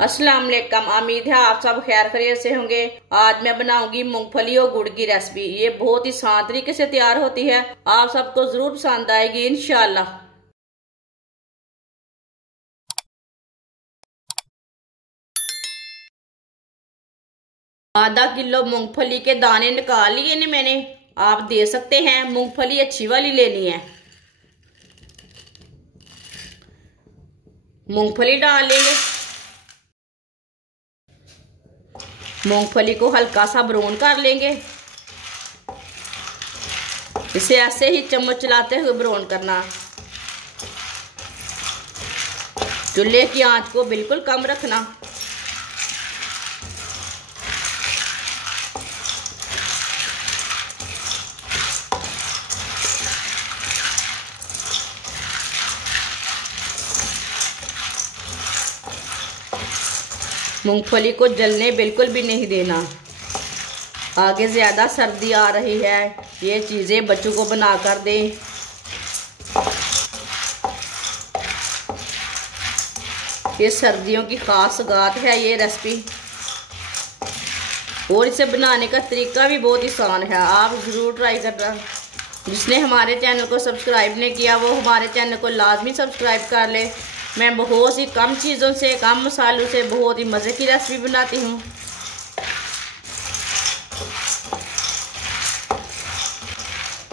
अस्सलाम वालेकुम। उम्मीद है आप सब खैर खैरियत से होंगे। आज मैं बनाऊंगी मूंगफली और गुड़ की रेसिपी। ये बहुत ही आसान तरीके से तैयार होती है। आप सबको जरूर पसंद आएगी इंशाल्लाह। आधा किलो मूंगफली के दाने निकाल लिए ने मैंने। आप दे सकते हैं, मूंगफली अच्छी वाली लेनी है। मूंगफली डाल लेंगे। मूंगफली को हल्का सा ब्राउन कर लेंगे। इसे ऐसे ही चम्मच चलाते हुए ब्राउन करना। चूल्हे की आंच को बिल्कुल कम रखना। मूंगफली को जलने बिल्कुल भी नहीं देना। आगे ज़्यादा सर्दी आ रही है, ये चीज़ें बच्चों को बना कर दें। ये सर्दियों की खास सौगात है ये रेसिपी, और इसे बनाने का तरीका भी बहुत आसान है। आप ज़रूर ट्राई करना। जिसने हमारे चैनल को सब्सक्राइब नहीं किया वो हमारे चैनल को लाजमी सब्सक्राइब कर ले। मैं बहुत ही कम चीज़ों से, कम मसालों से बहुत ही मज़े की रेसिपी बनाती हूँ।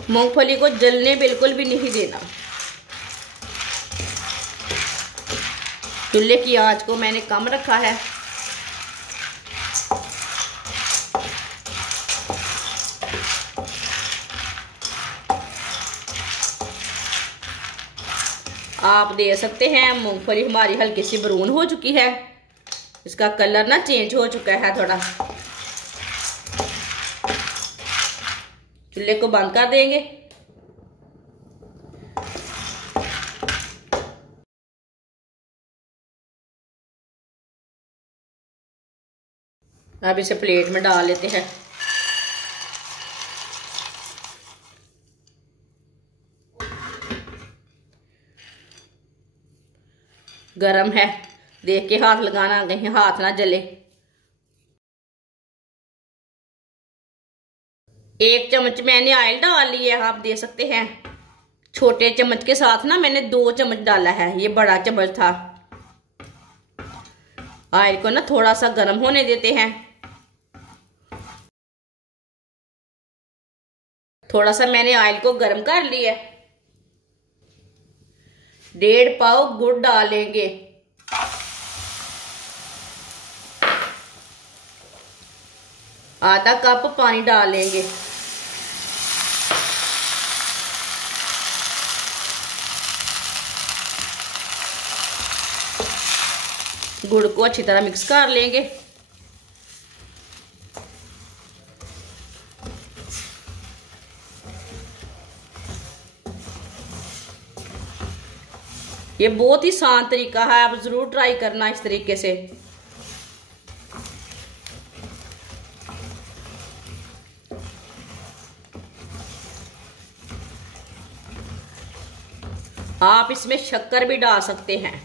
मूंगफली को जलने बिल्कुल भी नहीं देना। चूल्हे की आंच को मैंने कम रखा है। आप दे सकते हैं, मूंगफली हमारी हल्की सी ब्राउन हो चुकी है। इसका कलर ना चेंज हो चुका है थोड़ा। चूल्हे को बंद कर देंगे। अब इसे प्लेट में डाल लेते हैं। गरम है, देख के हाथ लगाना, कहीं हाथ ना जले। 1 चम्मच मैंने ऑयल डाल लिया है। आप दे सकते हैं, छोटे चम्मच के साथ ना मैंने 2 चम्मच डाला है। ये बड़ा चम्मच था। ऑयल को ना थोड़ा सा गर्म होने देते हैं। थोड़ा सा मैंने ऑयल को गर्म कर लिया। 1.5 पाव गुड़ डालेंगे। आधा कप पानी डालेंगे। गुड़ को अच्छी तरह मिक्स कर लेंगे। ये बहुत ही आसान तरीका है, आप जरूर ट्राई करना इस तरीके से। आप इसमें शक्कर भी डाल सकते हैं,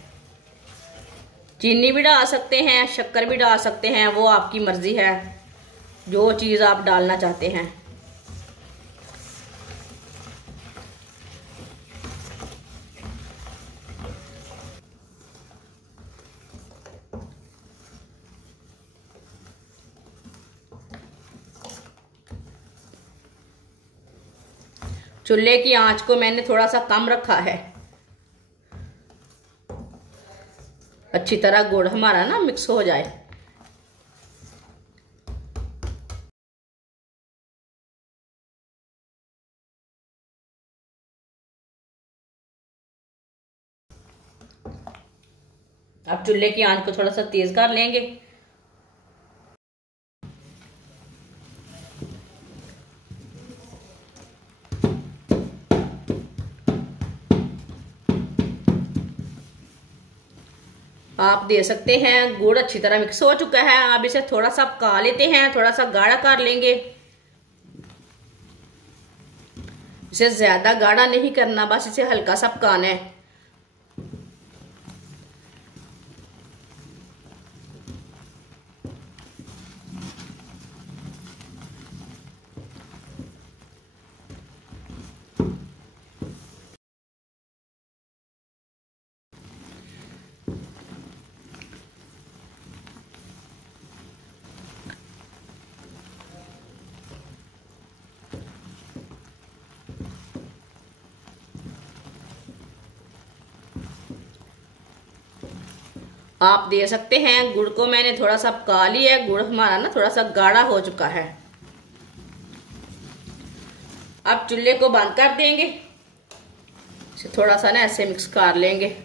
चीनी भी डाल सकते हैं, शक्कर भी डाल सकते हैं। वो आपकी मर्जी है, जो चीज़ आप डालना चाहते हैं। चूल्हे की आंच को मैंने थोड़ा सा कम रखा है। अच्छी तरह गुड़ हमारा ना मिक्स हो जाए। अब चूल्हे की आंच को थोड़ा सा तेज कर लेंगे। आप दे सकते हैं, गुड़ अच्छी तरह मिक्स हो चुका है। अब इसे थोड़ा सा पका लेते हैं, थोड़ा सा गाढ़ा कर लेंगे। इसे ज्यादा गाढ़ा नहीं करना, बस इसे हल्का सा पकाना है। आप दे सकते हैं। गुड़ को मैंने थोड़ा सा पका लिया है, गुड़ हमारा ना थोड़ा सा गाढ़ा हो चुका है। अब चूल्हे को बंद कर देंगे, इसे थोड़ा सा ना ऐसे मिक्स कर लेंगे।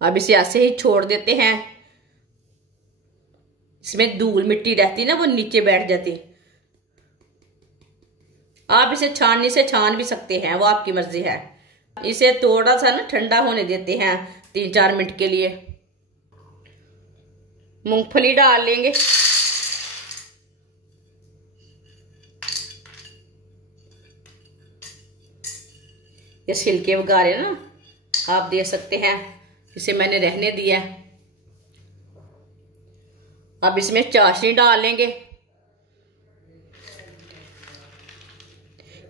अब इसे ऐसे ही छोड़ देते हैं। इसमें धूल मिट्टी रहती ना, वो नीचे बैठ जाती। आप इसे छाननी से छान भी सकते हैं, वो आपकी मर्जी है। इसे थोड़ा सा ना ठंडा होने देते हैं 3-4 मिनट के लिए। मूंगफली डाल लेंगे। ये छिलके वगैरह ना आप दे सकते हैं, इसे मैंने रहने दिया। अब इसमें चाशनी डाल लेंगे।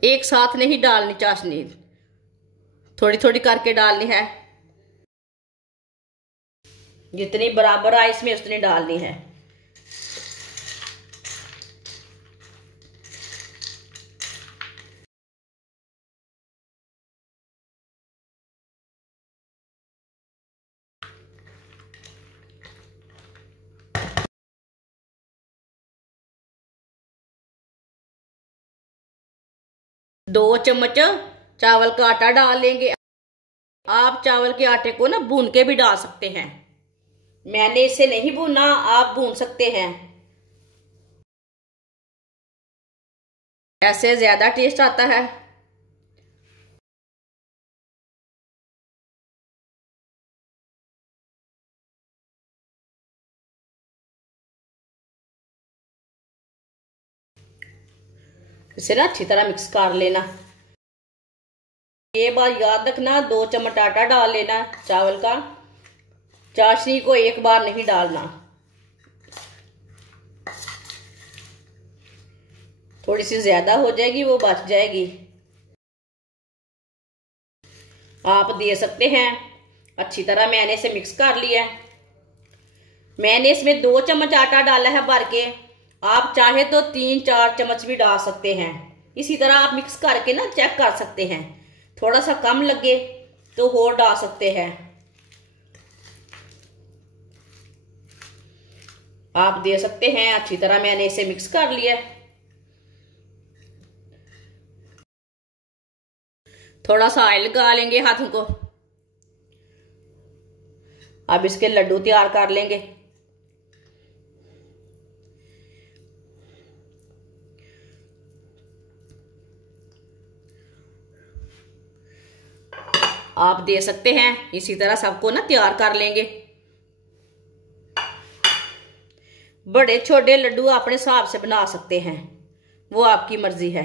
एक साथ नहीं डालनी चाशनी, थोड़ी थोड़ी करके डालनी है। जितनी बराबर आए इसमें उतनी डालनी है। दो चम्मच चावल का आटा डाल लेंगे। आप चावल के आटे को ना भून के भी डाल सकते हैं, मैंने इसे नहीं भूना, आप भून सकते हैं। ऐसे ज्यादा टेस्ट आता है। इसे ना अच्छी तरह मिक्स कर लेना। ये बात याद रखना, 2 चम्मच आटा डाल लेना चावल का। चाशनी को एक बार नहीं डालना, थोड़ी सी ज्यादा हो जाएगी, वो बच जाएगी। आप दे सकते हैं। अच्छी तरह मैंने इसे मिक्स कर लिया है। मैंने इसमें 2 चम्मच आटा डाला है भर के, आप चाहे तो 3-4 चम्मच भी डाल सकते हैं। इसी तरह आप मिक्स करके ना चेक कर सकते हैं, थोड़ा सा कम लगे तो और डाल सकते हैं। आप दे सकते हैं। अच्छी तरह मैंने इसे मिक्स कर लिया। थोड़ा सा ऑयल लगा लेंगे हाथों को। अब इसके लड्डू तैयार कर लेंगे। आप दे सकते हैं। इसी तरह सबको ना तैयार कर लेंगे। बड़े छोटे लड्डू अपने हिसाब से बना सकते हैं, वो आपकी मर्जी है।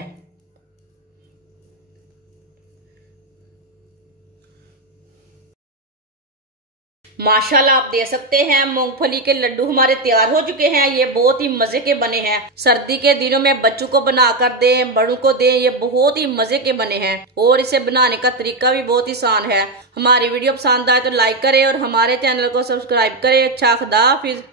माशाल्लाह आप दे सकते हैं। मूंगफली के लड्डू हमारे तैयार हो चुके हैं। ये बहुत ही मजे के बने हैं। सर्दी के दिनों में बच्चों को बनाकर दें, बड़ों को दें, ये बहुत ही मजे के बने हैं। और इसे बनाने का तरीका भी बहुत ही आसान है। हमारी वीडियो पसंद आए तो लाइक करें और हमारे चैनल को सब्सक्राइब करें। अच्छा खुदा हाफिज।